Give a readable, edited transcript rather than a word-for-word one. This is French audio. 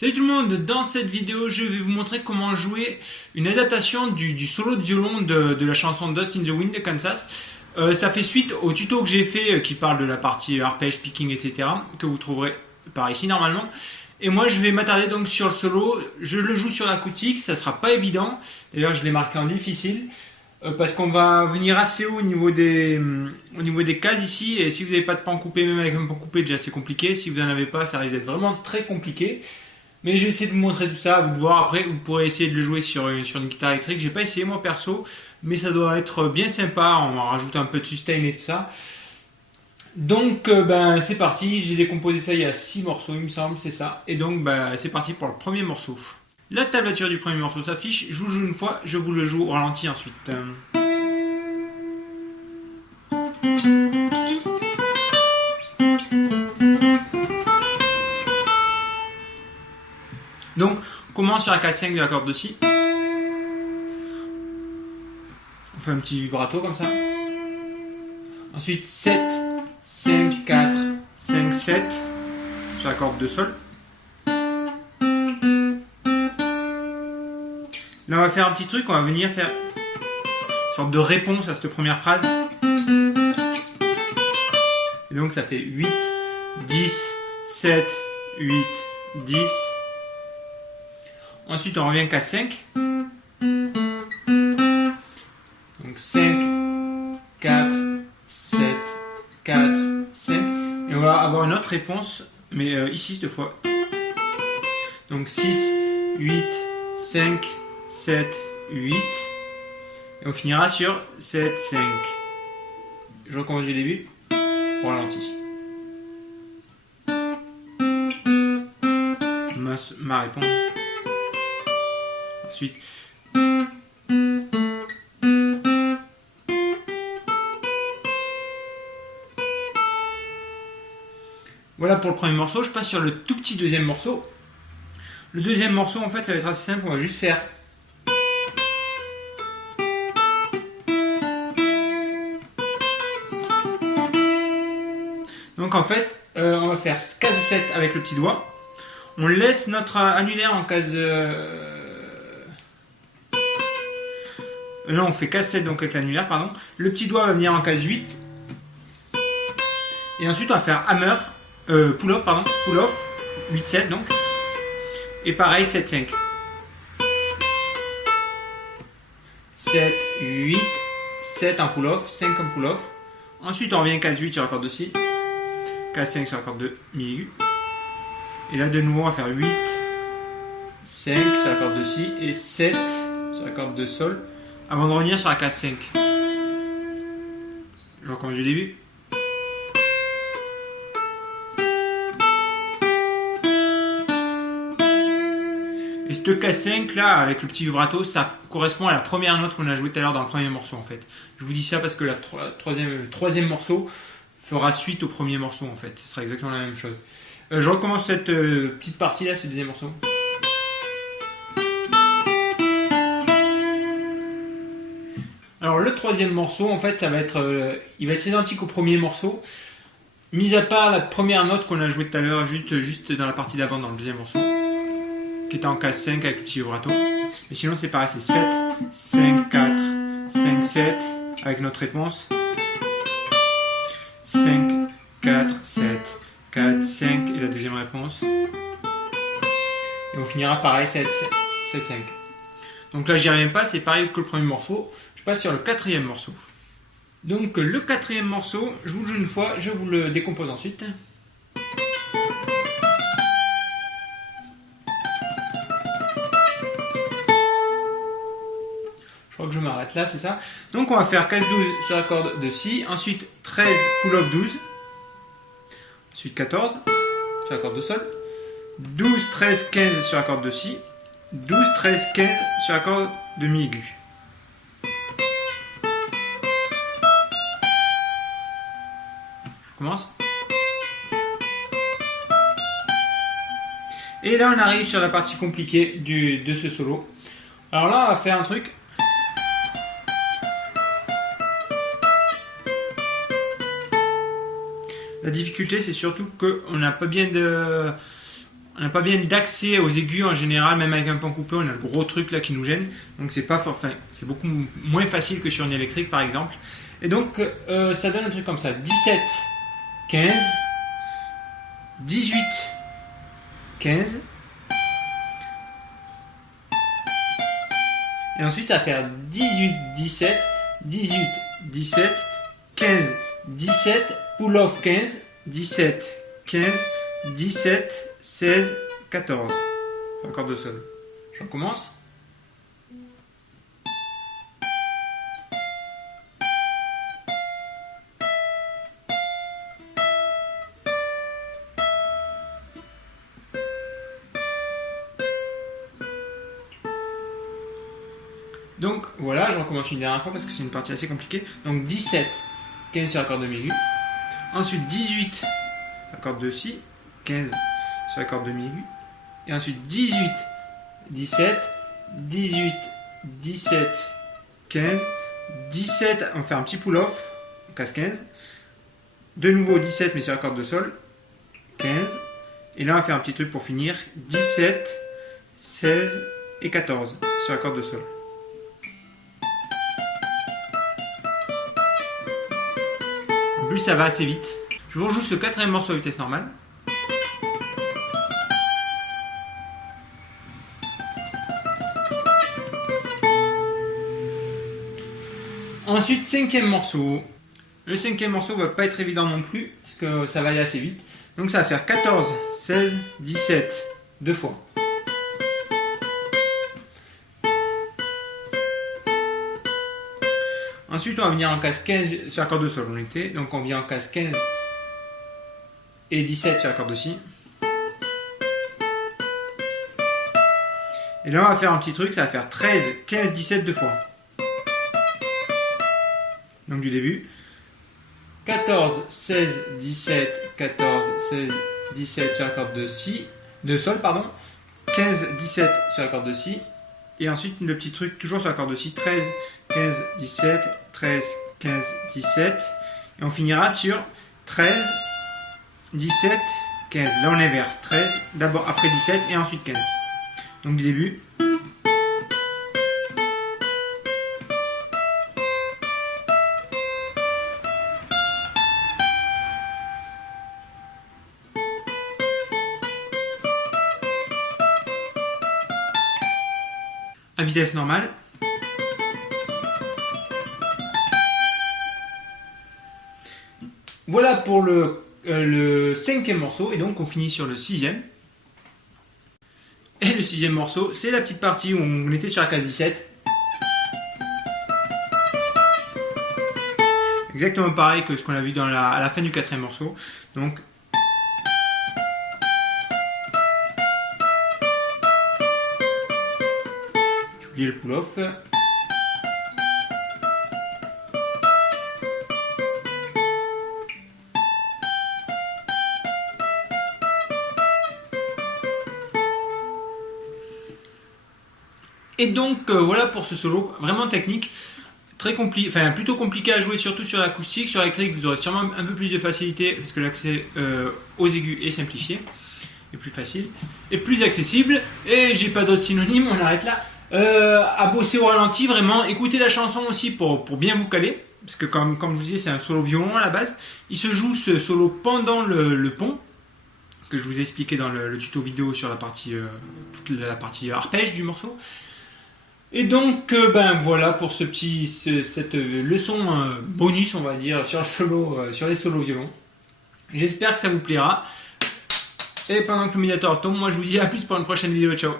Salut tout le monde, dans cette vidéo je vais vous montrer comment jouer une adaptation du solo de violon de la chanson Dust in the Wind de Kansas. Ça fait suite au tuto que j'ai fait qui parle de la partie arpège, picking, etc. que vous trouverez par ici normalement. Et moi je vais m'attarder donc sur le solo, je le joue sur l'acoustique, ça sera pas évident, d'ailleurs je l'ai marqué en difficile. Parce qu'on va venir assez haut au niveau des cases ici, et si vous n'avez pas de pan coupé, même avec un pan coupé déjà c'est compliqué, si vous n'en avez pas ça risque d'être vraiment très compliqué. Mais je vais essayer de vous montrer tout ça, à vous de voir. Après vous pourrez essayer de le jouer sur une guitare électrique, j'ai pas essayé moi perso, mais ça doit être bien sympa, on va rajouter un peu de sustain et tout ça. Donc c'est parti, j'ai décomposé ça il y a 6 morceaux il me semble, c'est ça, et donc c'est parti pour le premier morceau. La tablature du premier morceau s'affiche, je vous le joue une fois, je vous le joue au ralenti ensuite. Donc, on commence sur la case 5 de la corde de Si. On fait un petit vibrato comme ça. Ensuite 7, 5, 4, 5, 7 sur la corde de Sol. Là on va faire un petit truc, on va venir faire une sorte de réponse à cette première phrase. Et donc ça fait 8, 10, 7, 8, 10. Ensuite on revient qu'à 5. Donc 5, 4, 7, 4, 5. Et on va avoir une autre réponse, mais ici cette fois. Donc 6, 8, 5, 7, 8. Et on finira sur 7, 5. Je recommence du début. Au ralenti. Ma réponse. Ensuite. Voilà pour le premier morceau. Je passe sur le tout petit deuxième morceau. Le deuxième morceau, en fait, ça va être assez simple. On va juste faire. Donc en fait, on va faire case 7 avec le petit doigt. On laisse notre annulaire en case... non, on fait case 7 donc avec l'annulaire, pardon. Le petit doigt va venir en case 8. Et ensuite, on va faire hammer, pull-off, pardon, pull-off, 8-7 donc. Et pareil, 7-5. 7, 8, 7 en pull-off, 5 en pull-off. Ensuite, on revient case 8 sur la corde de Si. Case 5 sur la corde de Mi aigu. Et là, de nouveau, on va faire 8, 5 sur la corde de Si et 7 sur la corde de Sol. Avant de revenir sur la case 5. Je recommence du début. Et cette case 5 là, avec le petit vibrato, ça correspond à la première note qu'on a jouée tout à l'heure dans le premier morceau en fait. Je vous dis ça parce que le troisième morceau fera suite au premier morceau en fait. Ce sera exactement la même chose. Je recommence cette petite partie là, ce deuxième morceau. Alors le troisième morceau en fait, il va être identique au premier morceau, mis à part la première note qu'on a jouée tout à l'heure, juste dans la partie d'avant dans le deuxième morceau, qui était en case 5 avec le petit vibrato. Mais sinon c'est pareil, c'est 7, 5, 4, 5, 7 avec notre réponse. 5, 4, 7, 4, 5 et la deuxième réponse. Et on finira pareil, 7, 7, 5. Donc là j'y reviens pas, c'est pareil que le premier morceau. Je passe sur le quatrième morceau. Donc le quatrième morceau, je vous le joue une fois, je vous le décompose ensuite. Je crois que je m'arrête là, c'est ça. Donc on va faire case 12 sur la corde de Si, ensuite 13 pull-off 12, ensuite 14 sur la corde de Sol, 12, 13, 15 sur la corde de Si, 12, 13, 15 sur la corde de Mi aigu. Je commence. Et là on arrive sur la partie compliquée de ce solo. Alors là on va faire un truc. La difficulté c'est surtout qu'on n'a pas bien de... On n'a pas bien d'accès aux aigus en général, même avec un pan coupé, on a le gros truc là qui nous gêne. Donc c'est pas enfin, c'est beaucoup moins facile que sur une électrique par exemple. Et donc ça donne un truc comme ça, 17, 15, 18, 15. Et ensuite ça va faire 18, 17, 18, 17, 15, 17, pull off 15, 17, 15, 17, 16, 14. Accord de sol. Je recommence. Donc voilà, je recommence une dernière fois parce que c'est une partie assez compliquée. Donc 17, 15 sur accord de mi-aigu. Ensuite 18, accord de si, 15 sur accord de mi-aigu. Et ensuite 18, 17, 18, 17, 15, 17, on fait un petit pull-off, on casse 15. De nouveau 17 mais sur accord de sol, 15. Et là on va faire un petit truc pour finir, 17, 16 et 14 sur accord de sol. En plus ça va assez vite. Je vous rejoue ce quatrième morceau à vitesse normale. Ensuite, cinquième morceau. Le cinquième morceau va pas être évident non plus, parce que ça va aller assez vite. Donc ça va faire 14, 16, 17, deux fois. Ensuite, on va venir en case 15 sur accord de sol, on était. Donc on vient en case 15 et 17 sur accord de si. Et là, on va faire un petit truc, ça va faire 13, 15, 17 deux fois. Donc du début. 14, 16, 17, 14, 16, 17 sur accord de si, de sol, pardon. 15, 17 sur accord de si. Et ensuite, le petit truc, toujours sur accord de si. 13, 15, 17, 13, 15, 17. Et on finira sur 13, 17, 15. Là, on inverse. 13, d'abord après 17 et ensuite 15. Donc du début. À vitesse normale. Voilà pour le cinquième morceau, et donc on finit sur le sixième. Et le sixième morceau, c'est la petite partie où on était sur la case 17. Exactement pareil que ce qu'on a vu à la fin du quatrième morceau. Donc le pull-off. Et donc voilà pour ce solo, vraiment technique, très compliqué, enfin plutôt compliqué à jouer, surtout sur l'acoustique. Sur l'électrique, vous aurez sûrement un peu plus de facilité parce que l'accès aux aigus est simplifié, et plus facile, et plus accessible. Et j'ai pas d'autres synonymes, on arrête là. À bosser au ralenti, vraiment écoutez la chanson aussi pour bien vous caler, parce que comme je vous disais, c'est un solo violon à la base. Il se joue ce solo pendant le pont que je vous ai expliqué dans le tuto vidéo sur la partie toute la partie arpège du morceau. Et donc ben voilà pour cette leçon bonus, on va dire, sur le solo, sur les solos violon. J'espère que ça vous plaira. Et pendant que le médiateur tombe, moi je vous dis à plus pour une prochaine vidéo. Ciao.